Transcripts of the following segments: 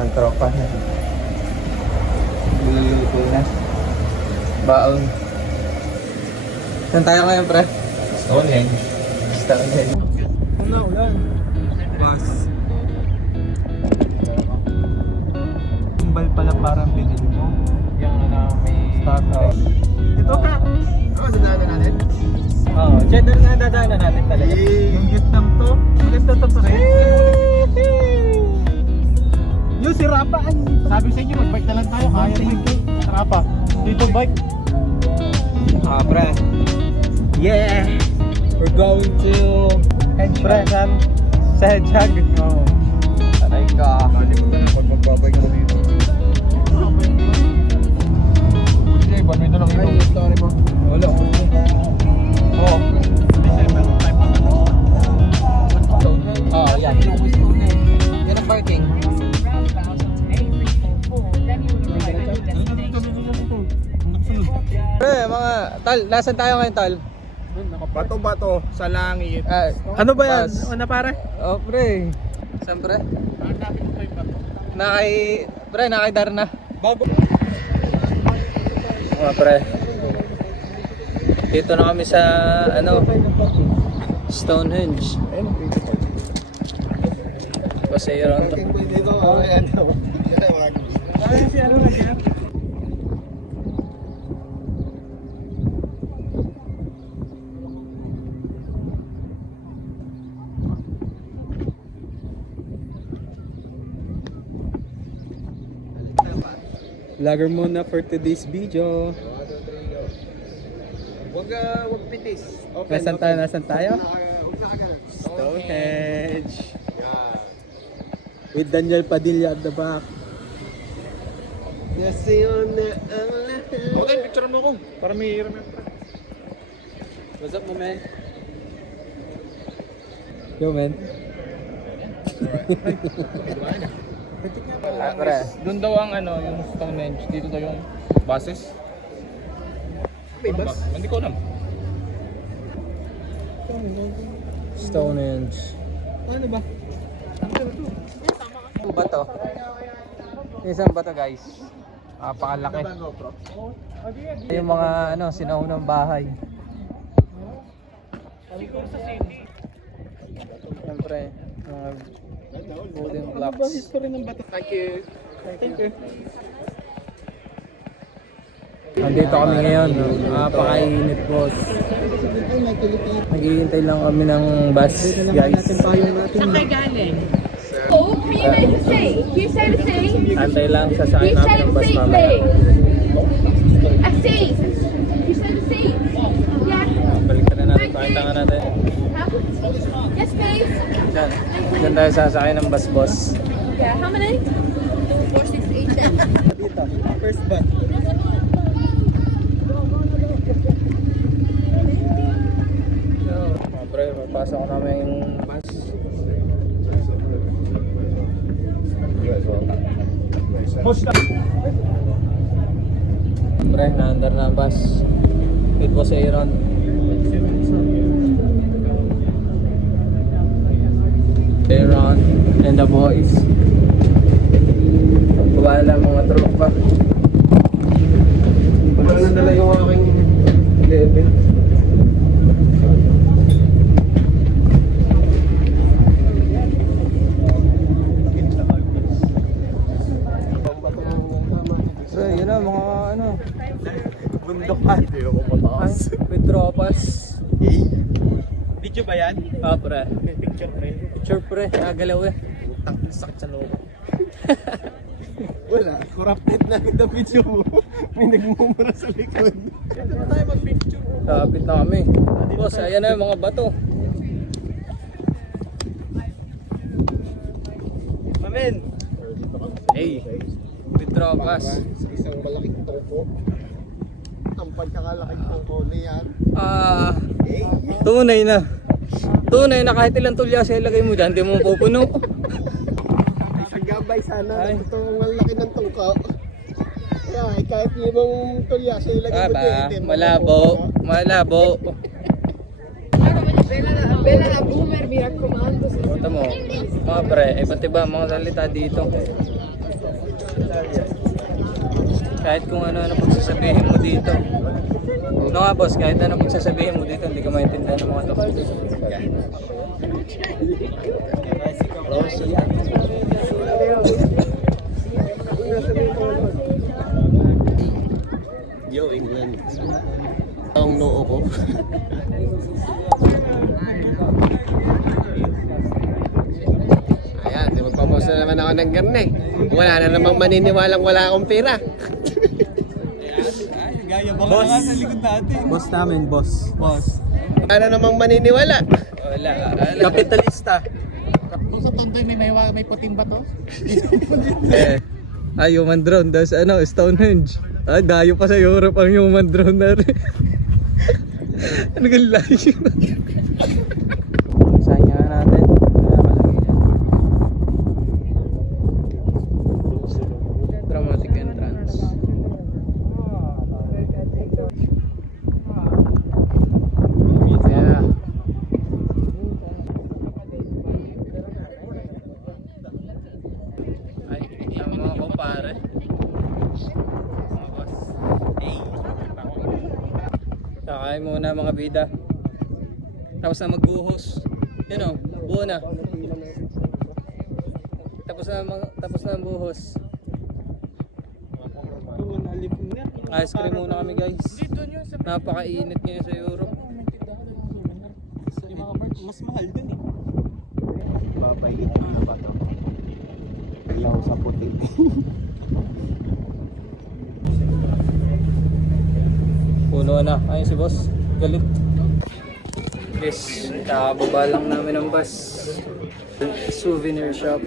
Ang tropa na. Luluto na. Baon. Saan tayo ngayon, pre? Stonehenge. Stonehenge. Ulan. Bus. Tumbal pala parang pinili mo. Yung may Start out. Ito ka. Dadaanan natin. Oo, cheddar na dadaanan natin talaga. Yung Vietnam to. Maganda to sa kayo. Yung si Rapa, sabi sa inyo, mag-bike na lang tayo. Kaya rin. Rapa, dito bike. Pre. Yeah! We're going to Pre, sa Hedgehog. Oo. Aray ka. Pag magbabike ko dito. Hindi, ba't may dalang ito? Ay, sorry mo. Wala. Oo. December, time pa na. Oh, yan. Yan ang parking. Pre, mga tal, nasan tayo ngayon, tal? Bato-bato sa langit. Ano ba yan? Ano pare? Oh, pre. Siyempre. Pre, nakaidar na. Bago. Mga pre. Dito na kami sa, Stonehenge. Kasi yun to. Dito, ayan. Ay, si ano na siya? Vlogger muna for today's video. Wag pitis. Nasaan tayo? Stonehenge. With Daniel Padilla at the back. Kasi yun na Okay, picture mo ko. Para may remember. What's up, my man? Yo, man. Pre. Doon daw ang yung Stonehenge, dito daw yung buses. May bus? Hindi ko alam. Stonehenge. Ano ba? Ano ba to? Isang ba to, guys? Napakalaki. Yung mga sinaunang bahay. Siyempre, mga wooden blocks. History ng bato. Thank you. Thank you. Nandito kami ngayon, napakainit, boss. Naghihintay lang kami ng bus, guys. Saan kayo galing? Oh, can you make a seat? Can you say the seat? Antay lang, Can sasakay you namin say ng the bus seat, mamaya. please? A seat. Can you say the seat? Yeah. Balik na natin, pakita nga natin. Huh? Yes, please. Diyan. Diyan tayo sasakay ng bus, boss. Yeah, how many? 4, 6, 8, 10. Dito. First bus. Mga pre, papasok namin yung bus. Pre, naandar na ang bus. It was Aaron. Aaron and the boys. Baba lang mga tropa. So, yun na mga ano. Bundok ka. Hindi ako mataas. With tropas. Video ba yan? Ah, pre. May picture pre. Picture pre. Nagalaw eh. Utang sakit sa loob. Wala. Corrupted na ang video mo. May nagmumura sa likod. Ito na tayo mag-picture. Lapit na kami. Boss, ayan na yung mga bato. Mamen. Hey. With tropas. Isang malaking toko. Ang pagkakalaki ng kone yan. Ah, tunay na. Tunay na kahit ilang tulya siya ilagay mo dyan, hindi mo pupuno. Isang gabay sana. Ay. Ito ang laki ng tungka. Kaya kahit limang tulya siya ilagay mo Aba, dyan. malabo. Malabo. Bella la boomer, mi raccomando. Punta mo. Mga pre, iba't iba mga salita dito. Kahit kung ano-ano pagsasabihin mo dito. No nga boss, kahit ano pagsasabihin mo dito, hindi ka maintindihan ng mga doktor. Yo, England. Ang noo ko. Ayan, magpapost na naman ako ng garne. Wala na namang maniniwalang wala akong pera. Boss, sa likod natin. Boss namin, boss. Boss. Wala na namang maniniwala. Wala. Kapitalista. Kung sa Tondoy may puting bato? Human drone. Das ano, Stonehenge. Dayo pa sa Europe ang human drone na rin. Ano kang layo? Saan nga natin? Dramatic entrance. Yeah. Ay, yung mga kumpare. Mga boss. Kakain muna mga bida. Tapos na magbuhos. Yun o, buo na. Tapos na ang buhos. Ice cream muna kami guys. Napakainit ngayon sa Europe. Mas mahal dun eh. Babait na ba ito? Ilaw sa puti. Puno na. Ayun si boss. Galit. Guys, kakababa lang namin ng bus. Souvenir shop.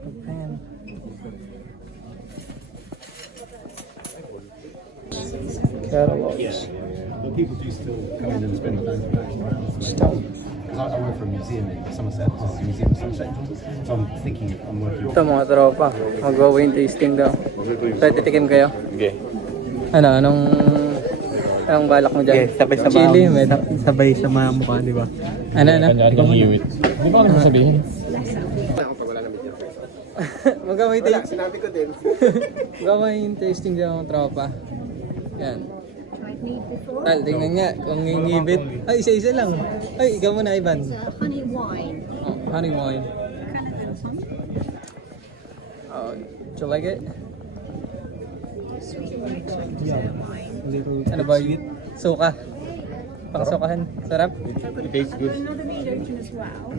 Japan. Catalogs. But people do still come in and spend the time Stop. I work for a museum in Somerset, this is the Museum of Sunshine. So I'm thinking I'm working. Ito mga tropa, mag-wine tasting daw. Pwede titikim kayo? Okay. Anong balak mo dyan? sabay-sabay. Chili, may Sabay sa mga mukha, di ba? Ano? Kanya kang hiwit. Di ba ano sabihin? Ako pag wala na video. Mag-wine Wala, tasting. sinabi ko din. Mag-wine tasting daw mga tropa. Yan. Tal, tingnan nga kung ngingibit. Ay, isa-isa lang. Ay, ikaw muna, Ivan. Honey wine. Oh, honey wine. Oh, do you like it? Ano ba yun? Suka. Pangsukahan. Sarap? It tastes good. Another meat version as well.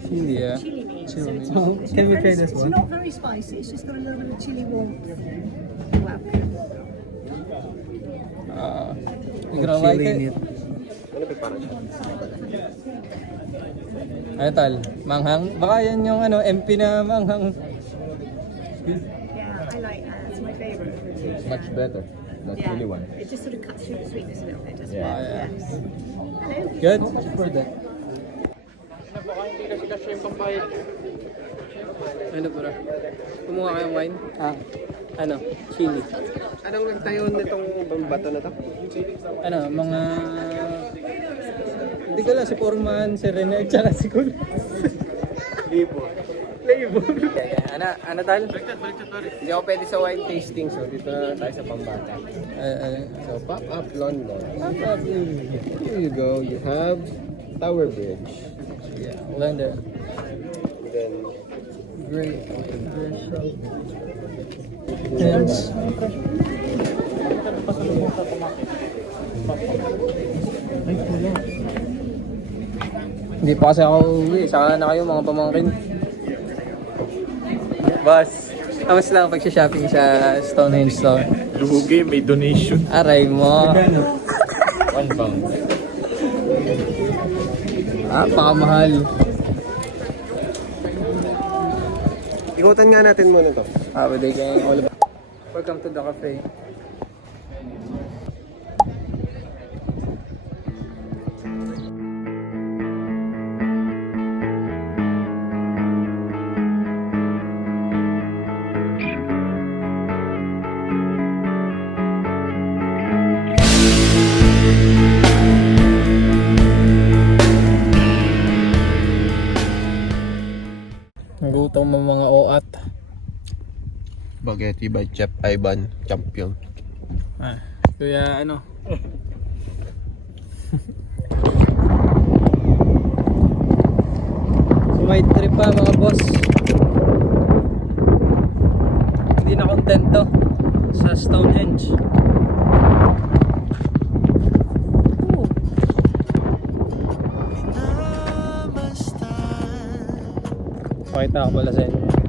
Chili, yeah. Chili meat. Chili. So it's Can we try very- this It's one? not very spicy. It's just got a little bit of chili warmth. You're welcome. You gonna like it? Ano tal? Manghang? Baka yan yung ano, MP na manghang. Yeah, I like that. It's my favourite. It's much better. That Yeah. chili one. It just sort of cuts through the sweetness a little bit, doesn't Yeah. it? Yeah. Yes. Hello. Good? For that. Ano bro? Kumuha kayong wine? Ano? Chili. Anong nagtayo nitong bato na to? Ano, mga... Hindi ko lang, si Foreman, si Rene, tsaka si Kul. Libo. Ano tal? Hindi ako pwede sa wine tasting, so dito na tayo sa pambata. So, Pop Up London. Here you go. You have Tower Bridge. Yeah, London. Then, Great. Yes. Hindi pa kasi ako uwi. Saka na kayo mga pamangkin. Boss, kamas lang pag-shopping sa Stonehenge Store. Lugi, may donation. Aray mo. £1. Pakamahal. ikutan nga natin muna to. Pwede kayo all about. Welcome to the cafe. Nagutom ang mga oat. Spaghetti by Chef Ivan, champion. Kuya ano? Sumay trip pa mga boss. Hindi na kontento sa Stonehenge. Pakita ko pala sa inyo.